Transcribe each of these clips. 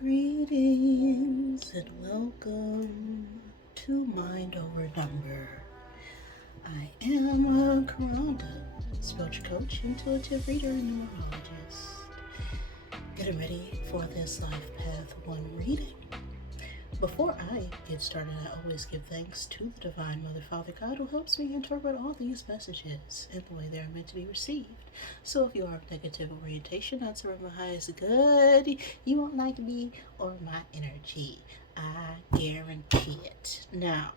Greetings and welcome to Mind Over Number. I am Karanda, spiritual coach, intuitive reader, and numerologist. Getting ready for this Life Path 1 reading. Before I get started, I always give thanks to the Divine Mother, Father, God, who helps me interpret all these messages in the way they are meant to be received. So if you are of negative orientation, not serving my highest good, you won't like me or my energy. I guarantee it. Now,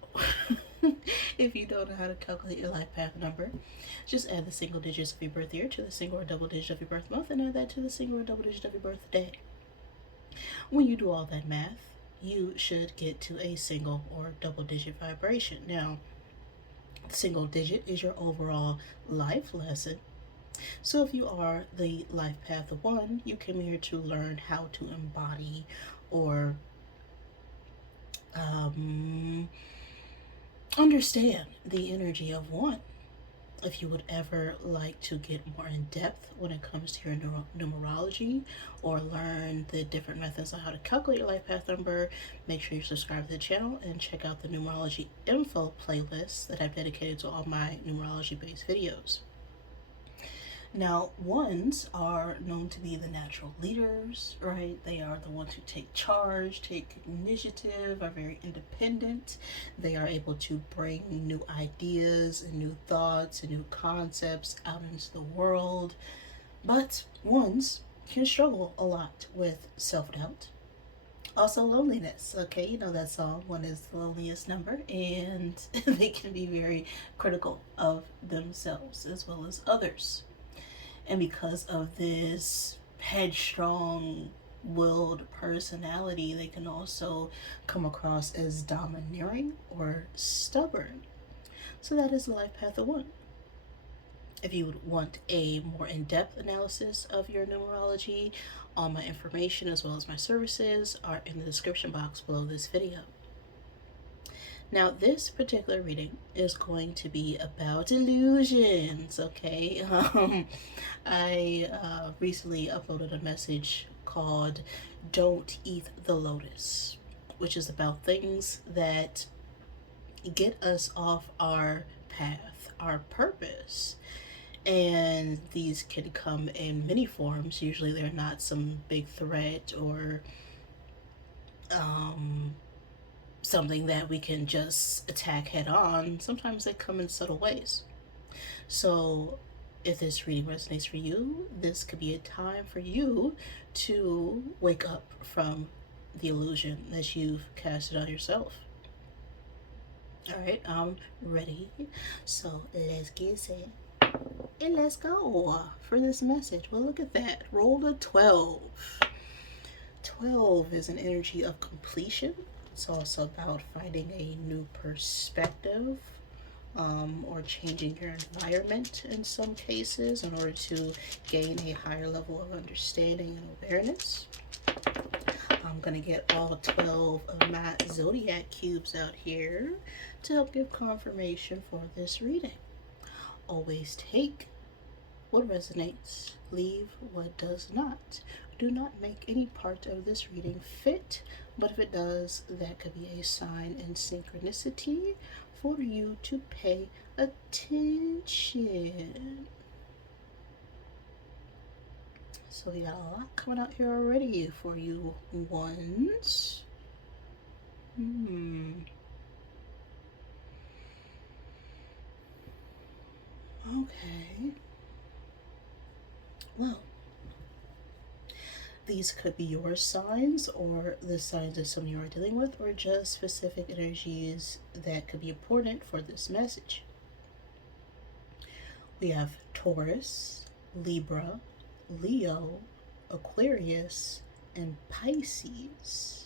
if you don't know how to calculate your life path number, just add the single digits of your birth year to the single or double digit of your birth month and add that to the single or double digit of your birthday. When you do all that math, you should get to a single or double digit vibration. Now, the single digit is your overall life lesson. So if you are the life path of 1, you came here to learn how to embody or understand the energy of 1. If you would ever like to get more in depth when it comes to your numerology or learn the different methods on how to calculate your life path number, make sure you subscribe to the channel and check out the numerology info playlist that I've dedicated to all my numerology based videos. Now, 1s are known to be the natural leaders, right? They are the ones who take charge, take initiative, are very independent. They are able to bring new ideas and new thoughts and new concepts out into the world. But 1s can struggle a lot with self-doubt. Also loneliness, okay? You know that song, 1 is the loneliest number, and they can be very critical of themselves as well as others. And because of this headstrong willed personality, they can also come across as domineering or stubborn. So that is the life path of 1. If you would want a more in-depth analysis of your numerology, all my information as well as my services are in the description box below this video. Now, this particular reading is going to be about illusions, okay? I recently uploaded a message called Don't Eat the Lotus, which is about things that get us off our path, our purpose. And these can come in many forms. Usually they're not some big threat or something that we can just attack head on. Sometimes they come in subtle ways. So if this reading resonates for you, this could be a time for you to wake up from the illusion that you've casted on yourself. All right, I'm ready. So let's get set and let's go for this message. Well, look at that. Roll a 12. 12 is an energy of completion. It's also about finding a new perspective or changing your environment in some cases in order to gain a higher level of understanding and awareness. I'm going to get all 12 of my zodiac cubes out here to help give confirmation for this reading. Always take what resonates, leave what does not. Do not make any part of this reading fit, but if it does, that could be a sign in synchronicity for you to pay attention. So we got a lot coming out here already for you 1s. Okay. Well, these could be your signs or the signs of someone you are dealing with, or just specific energies that could be important for this message. We have Taurus, Libra, Leo, Aquarius, and Pisces.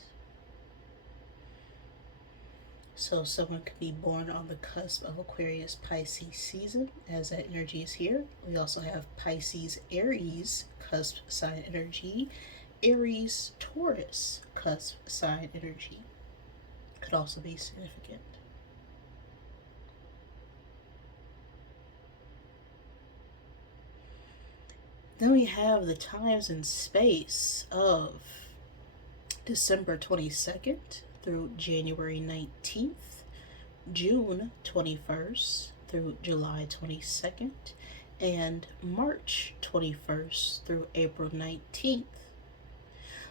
So someone could be born on the cusp of Aquarius Pisces season, as that energy is here. We also have Pisces Aries cusp sign energy, Aries Taurus cusp sign energy. Could also be significant. Then we have the times and space of December 22nd through January 19th, June 21st through July 22nd, and March 21st through April 19th.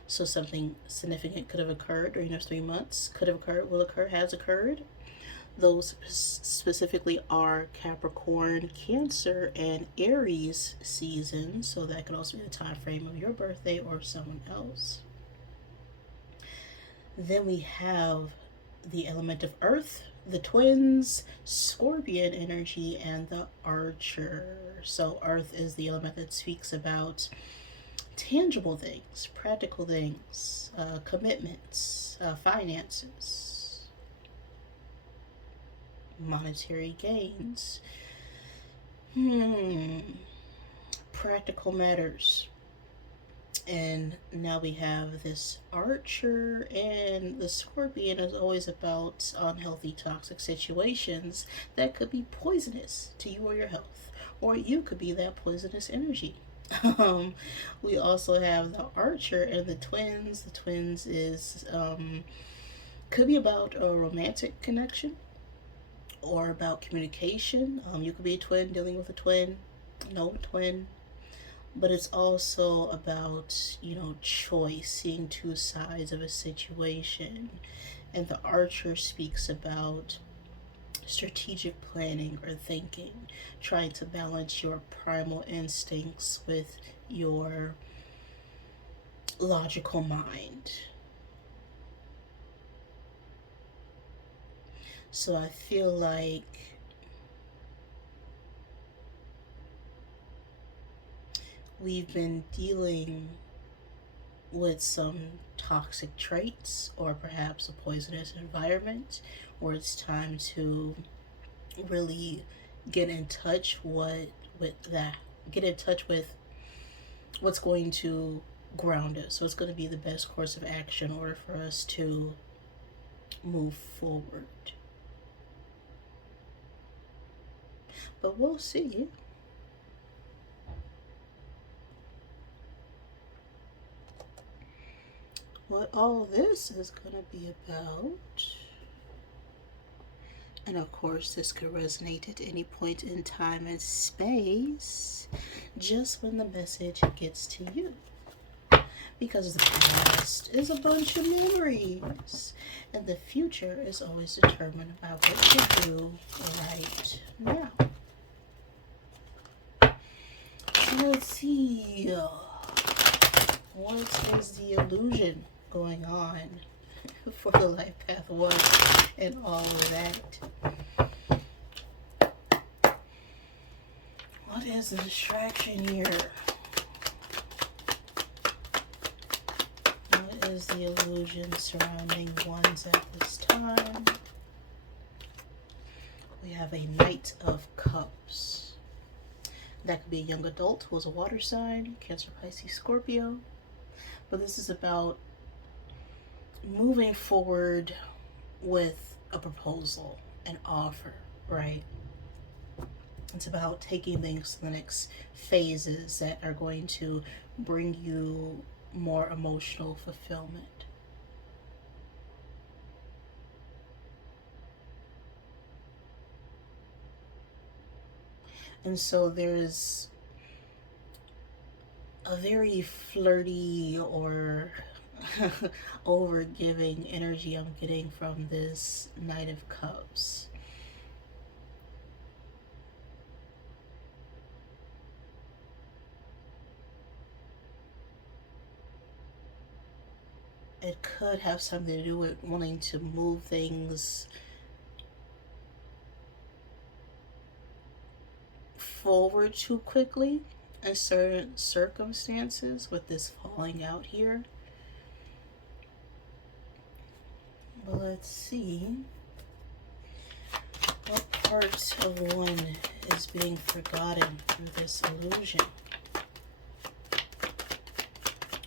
So something significant could have occurred during those 3 months. Could have occurred, will occur, has occurred. Those specifically are Capricorn, Cancer, and Aries season. So that could also be the time frame of your birthday or someone else. Then we have the element of Earth, the twins, Scorpion energy, and the Archer. So Earth is the element that speaks about tangible things, practical things, commitments, finances, monetary gains, practical matters. And now we have this Archer, and the Scorpion is always about unhealthy, toxic situations that could be poisonous to you or your health, or you could be that poisonous energy. We also have the Archer and the twins. The twins is could be about a romantic connection or about communication. You could be a twin dealing with a twin, no twin. But it's also about, choice, seeing two sides of a situation. And the Archer speaks about strategic planning or thinking, trying to balance your primal instincts with your logical mind. So I feel like we've been dealing with some toxic traits or perhaps a poisonous environment, where it's time to really get in touch with what's going to ground us. So it's going to be the best course of action in order for us to move forward. But we'll see. What all this is going to be about. And of course, this could resonate at any point in time and space, just when the message gets to you. Because the past is a bunch of memories, and the future is always determined by what you do right now. Let's see. What is the illusion going on for the life path 1 and all of that? What is the distraction here? What is the illusion surrounding ones at this time? We have a Knight of Cups. That could be a young adult who is a water sign, Cancer, Pisces, Scorpio. But this is about moving forward with a proposal, an offer, right? It's about taking things to the next phases that are going to bring you more emotional fulfillment. And so there's a very flirty or over-giving energy I'm getting from this Knight of Cups. It could have something to do with wanting to move things forward too quickly in certain circumstances with this falling out here. But let's see. What part of one is being forgotten through this illusion?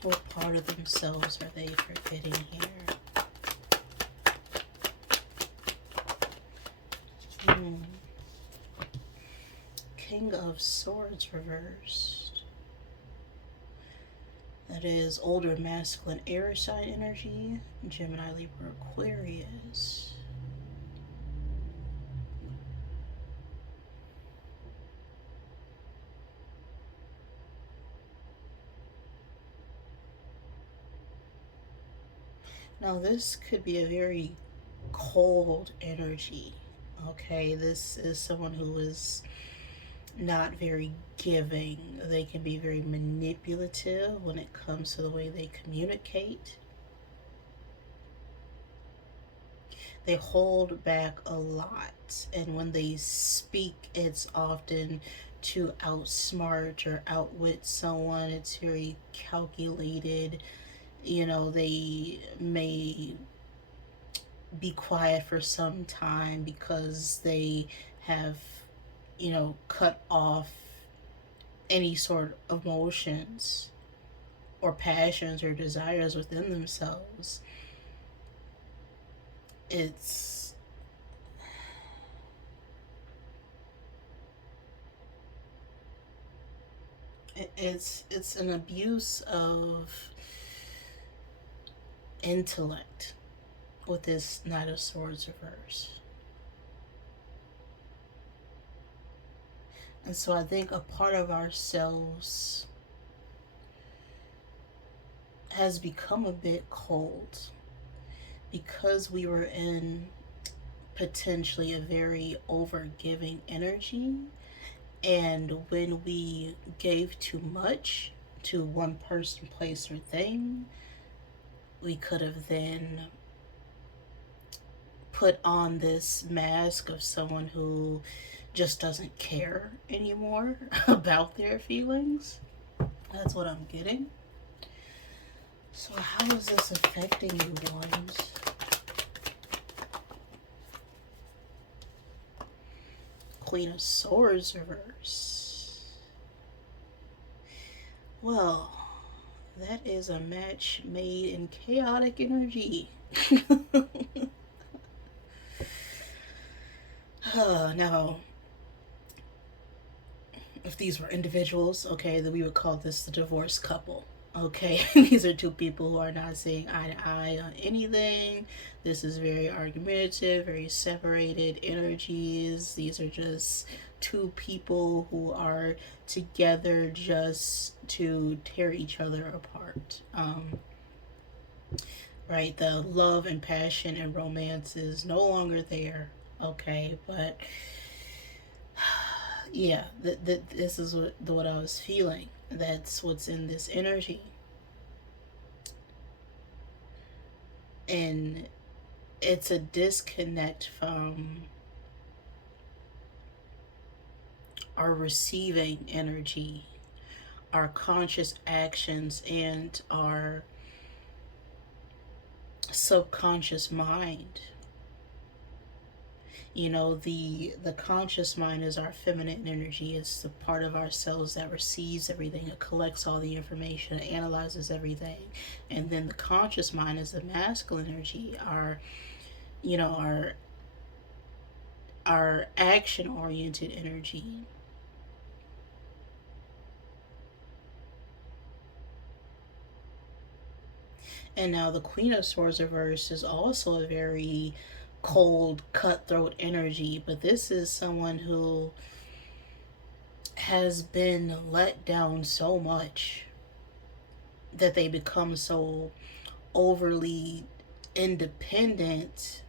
What part of themselves are they forgetting here? King of Swords reversed. The It is older masculine air sign energy, Gemini, Libra, Aquarius. Now, this could be a very cold energy. Okay, this is someone who is not very giving. They can be very manipulative when it comes to the way they communicate. They hold back a lot, and when they speak, it's often to outsmart or outwit someone. It's very calculated. They may be quiet for some time because they have, cut off any sort of emotions or passions or desires within themselves. It's it's an abuse of intellect with this Knight of Swords reverse. And so I think a part of ourselves has become a bit cold because we were in potentially a very overgiving energy. And when we gave too much to one person, place, or thing, we could have then put on this mask of someone who just doesn't care anymore about their feelings. That's what I'm getting. So how is this affecting you, ones? Queen of Swords reverse. Well, that is a match made in chaotic energy. Now, if these were individuals, okay, then we would call this the divorced couple. Okay, these are two people who are not seeing eye to eye on anything. This is very argumentative, very separated energies. These are just two people who are together just to tear each other apart. Right, the love and passion and romance is no longer there. Okay, but yeah, this is what I was feeling. That's what's in this energy. And it's a disconnect from our receiving energy, our conscious actions, and our subconscious mind. The conscious mind is our feminine energy. It's the part of ourselves that receives everything. It collects all the information, it analyzes everything. And then the conscious mind is the masculine energy, our action oriented energy. And now the Queen of Swords reverse is also a very cold, cutthroat energy, but this is someone who has been let down so much that they become so overly independent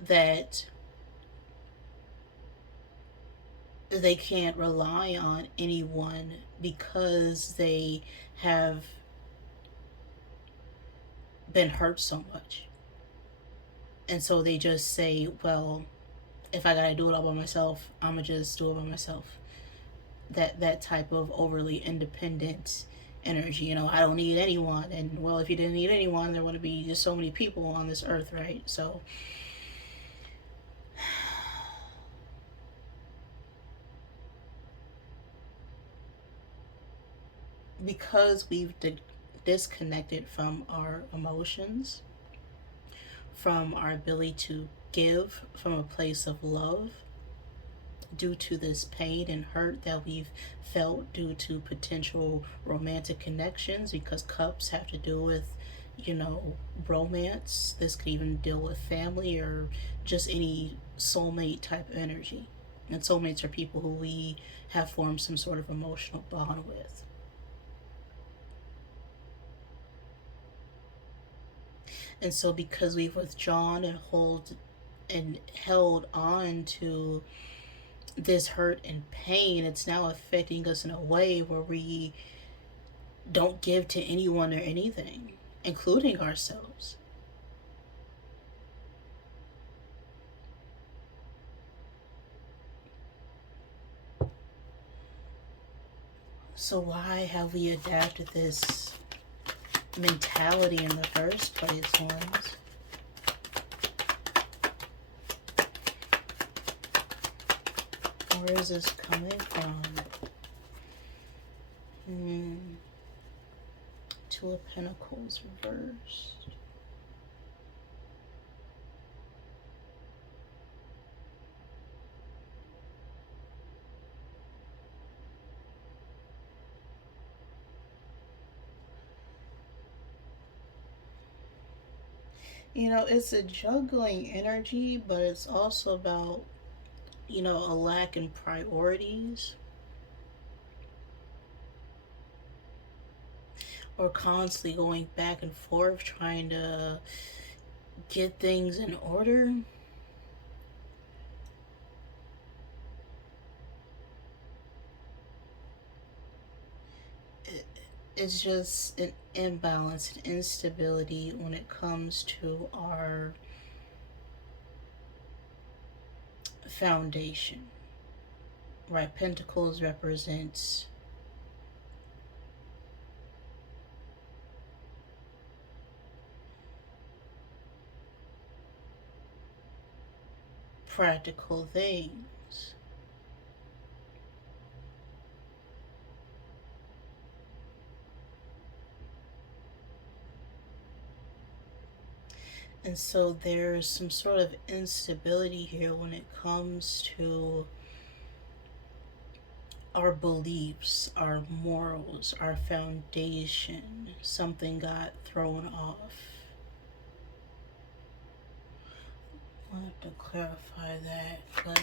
that they can't rely on anyone because they have been hurt so much. And so they just say, well, if I gotta do it all by myself, I'ma just do it by myself. That type of overly independent energy. I don't need anyone. And well, if you didn't need anyone, there wouldn't be just so many people on this earth, right? So because we've disconnected from our emotions, from our ability to give from a place of love, due to this pain and hurt that we've felt due to potential romantic connections, because cups have to do with, you know, romance. This could even deal with family or just any soulmate type of energy. And soulmates are people who we have formed some sort of emotional bond with. And so because we've withdrawn and held on to this hurt and pain, it's now affecting us in a way where we don't give to anyone or anything, including ourselves. So why have we adapted this mentality in the first place, ones? Where is this coming from? Two of Pentacles reversed. You know, it's a juggling energy, but it's also about, you know, a lack in priorities, or constantly going back and forth trying to get things in order. It's just an imbalance, an instability when it comes to our foundation. Right? Pentacles represents practical things. And so there's some sort of instability here when it comes to our beliefs, our morals, our foundation. Something got thrown off. I'll have to clarify that, but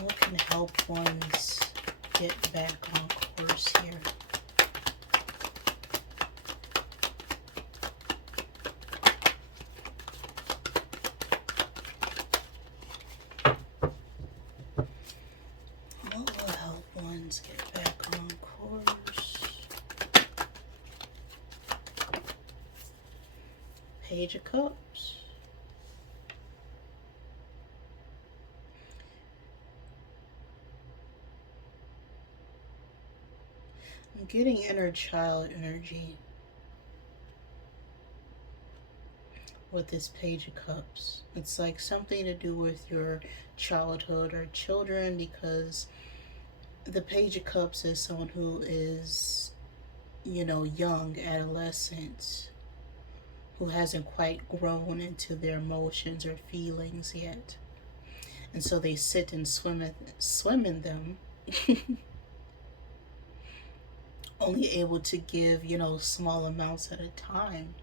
what can help ones get back on course here? What will help ones get back on course? Page of Cups. I'm getting inner child energy with this Page of Cups. It's like something to do with your childhood or children, because the Page of Cups is someone who is, you know, young, adolescent, who hasn't quite grown into their emotions or feelings yet. And so they sit and swim in them, only able to give, you know, small amounts at a time.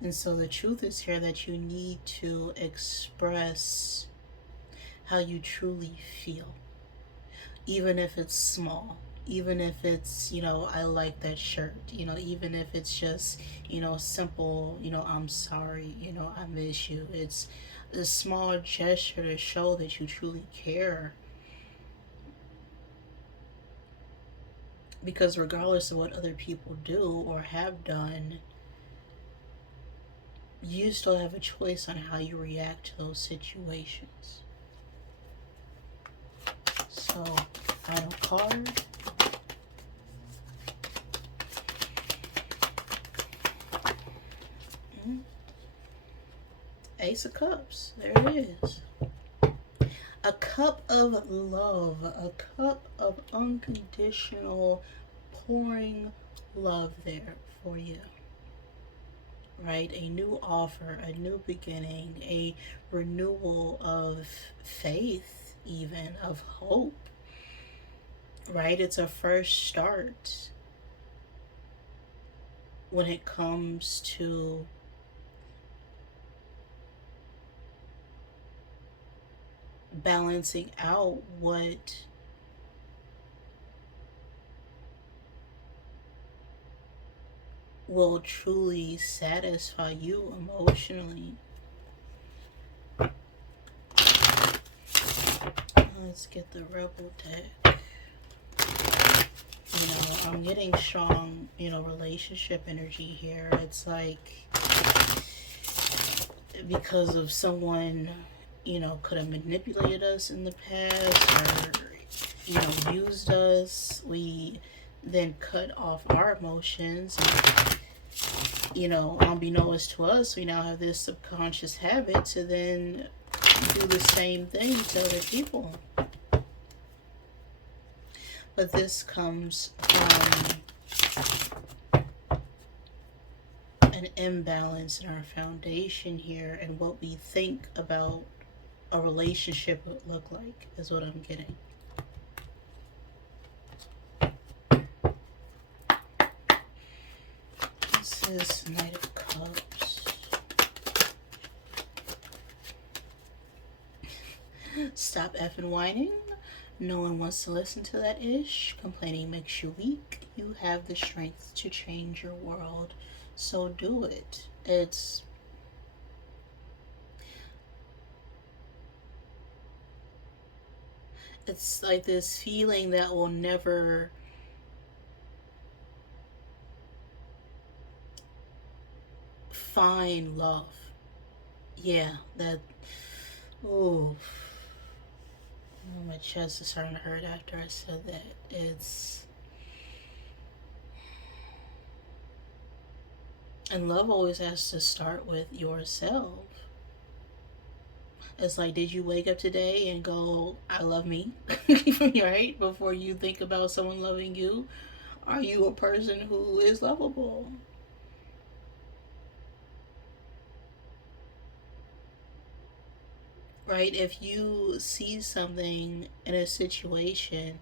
And so the truth is here that you need to express how you truly feel, even if it's small, even if it's, you know, I like that shirt, you know, even if it's just, you know, simple, you know, I'm sorry, you know, I miss you. It's a small gesture to show that you truly care. Because regardless of what other people do or have done, you still have a choice on how you react to those situations. So, final card. Ace of Cups. There it is. A cup of love. A cup of unconditional pouring love there for you. right? A new offer, a new beginning, a renewal of faith, even of hope, right? It's a first start when it comes to balancing out what will truly satisfy you emotionally. Let's get the Rebel deck. I'm getting strong, relationship energy here. It's like because of someone, could have manipulated us in the past or, used us. We then cut off our emotions. And, unbeknownst to us, we now have this subconscious habit to then do the same thing to other people. But this comes from an imbalance in our foundation here and what we think about a relationship would look like, is what I'm getting. This is Knight of Cups. Stop effing whining. No one wants to listen to that ish. Complaining makes you weak. You have the strength to change your world, so do it. It's like this feeling that will never find love. Yeah, that. Ooh. My chest is starting to hurt after I said that. And love always has to start with yourself. It's like, did you wake up today and go, I love me? Right? Before you think about someone loving you, are you a person who is lovable? Right? If you see something in a situation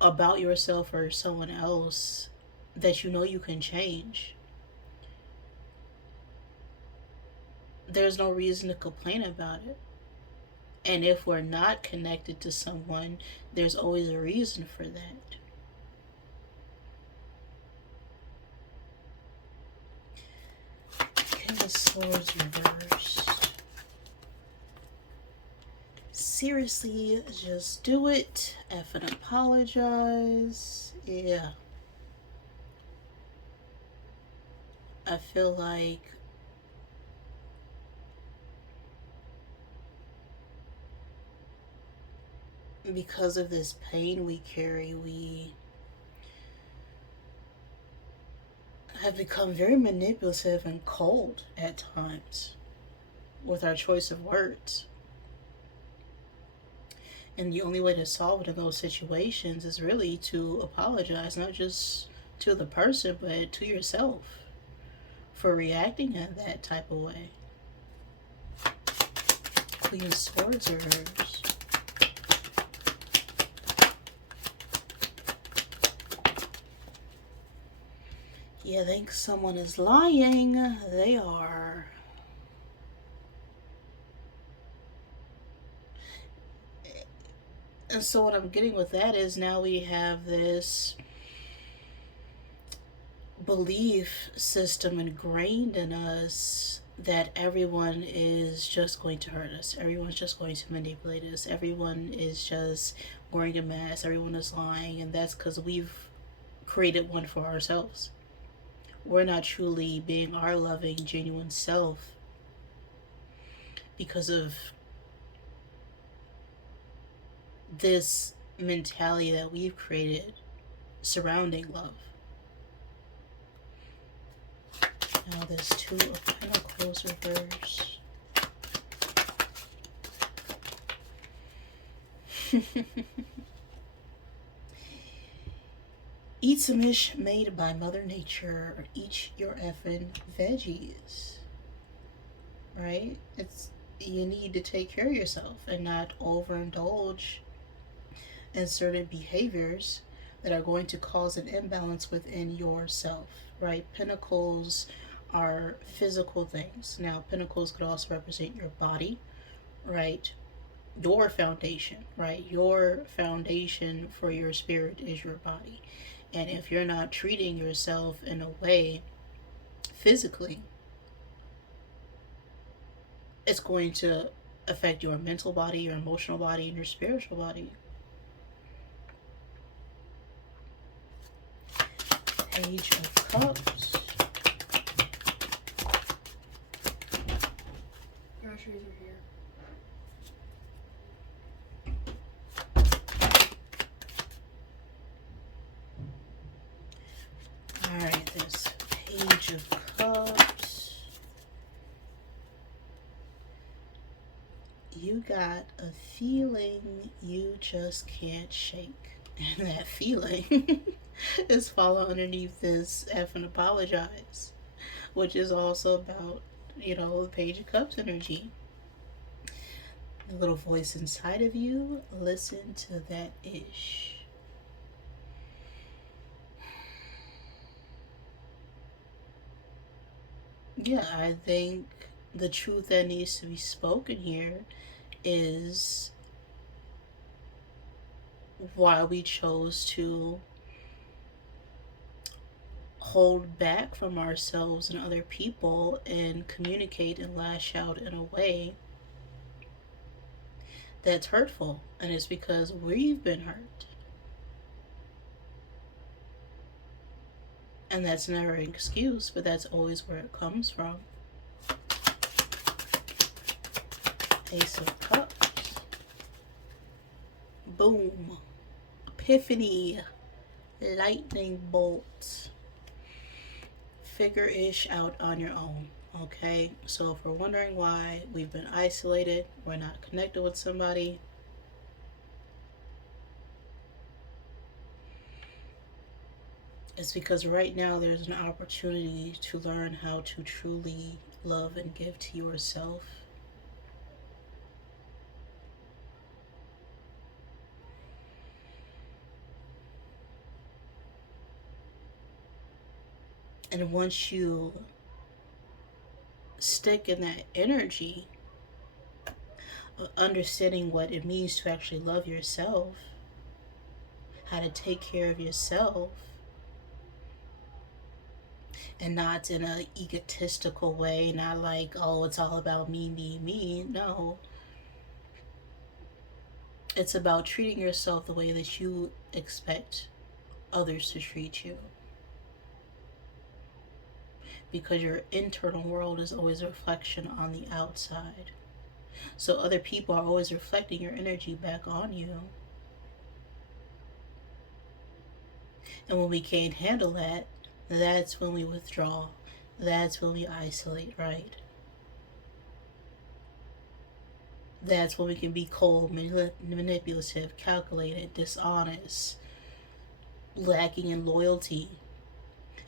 about yourself or someone else that you can change, there's no reason to complain about it. And if we're not connected to someone, there's always a reason for that. King of Swords reversed. Seriously, just do it. Effing apologize. Yeah. I feel like because of this pain we carry, we have become very manipulative and cold at times with our choice of words. And the only way to solve it in those situations is really to apologize, not just to the person, but to yourself for reacting in that type of way. Queen of Swords reversed. Yeah, I think someone is lying. They are. And so what I'm getting with that is now we have this belief system ingrained in us that everyone is just going to hurt us. Everyone's just going to manipulate us. Everyone is just wearing a mask. Everyone is lying. And that's because we've created one for ourselves. We're not truly being our loving, genuine self because of this mentality that we've created surrounding love. Now there's 2 of Pentacles reversed. Eat some ish made by Mother Nature, or eat your effing veggies. Right? You need to take care of yourself and not overindulge in certain behaviors that are going to cause an imbalance within yourself. Right? Pentacles are physical things. Now, pentacles could also represent your body, right? Your foundation, right? Your foundation for your spirit is your body. And if you're not treating yourself in a way physically, it's going to affect your mental body, your emotional body, and your spiritual body. Page of Cups. Groceries are here. Alright, this Page of Cups. You got a feeling you just can't shake. And that feeling is follow underneath this F and apologize, which is also about, the Page of Cups energy. The little voice inside of you, listen to that ish. Yeah, I think the truth that needs to be spoken here is why we chose to hold back from ourselves and other people and communicate and lash out in a way that's hurtful. And it's because we've been hurt. And that's never an excuse, but that's always where it comes from. Ace of Cups. Boom. Epiphany. Lightning bolt. Figure-ish out on your own. Okay? So if we're wondering why we've been isolated, we're not connected with somebody, it's because right now there's an opportunity to learn how to truly love and give to yourself. And once you stick in that energy of understanding what it means to actually love yourself, how to take care of yourself, and not in a egotistical way, not like, oh, it's all about me, me, me. No. It's about treating yourself the way that you expect others to treat you. Because your internal world is always a reflection on the outside. So other people are always reflecting your energy back on you. And when we can't handle that, that's when we withdraw. That's when we isolate, right? That's when we can be cold, manipulative, calculated, dishonest, lacking in loyalty.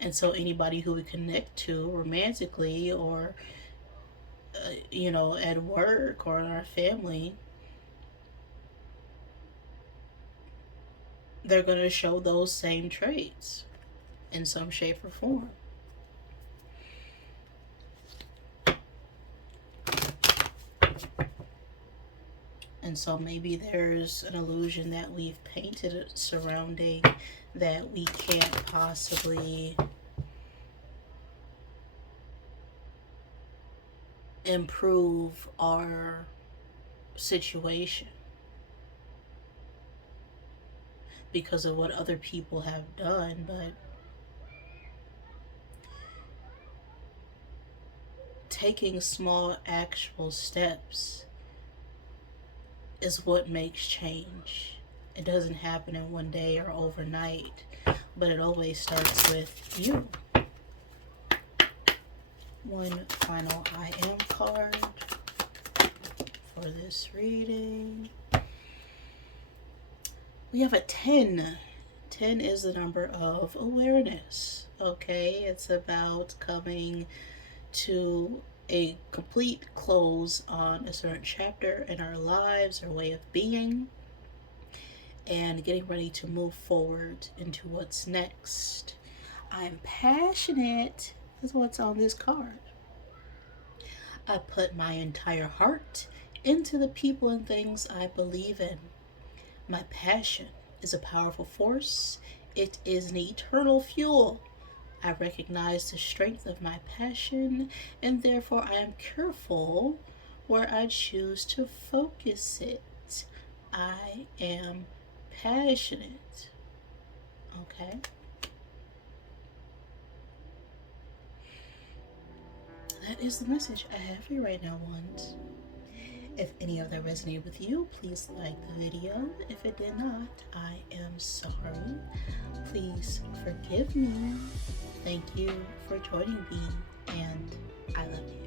And so anybody who we connect to romantically or, at work or in our family, they're going to show those same traits in some shape or form. And so maybe there's an illusion that we've painted surrounding that we can't possibly improve our situation because of what other people have done, but taking small actual steps is what makes change. It doesn't happen in one day or overnight, but it always starts with you. One final I am card for this reading. We have a 10. 10 is the number of awareness. Okay, it's about coming to a complete close on a certain chapter in our lives, our way of being, and getting ready to move forward into what's next. I'm passionate, is what's on this card. I put my entire heart into the people and things I believe in. My passion is a powerful force, it is an eternal fuel. I recognize the strength of my passion, and therefore I am careful where I choose to focus it. I am passionate. Okay? That is the message I have for you right now, ones. If any of that resonated with you, please like the video. If it did not, I am sorry. Please forgive me. Thank you for joining me, and I love you.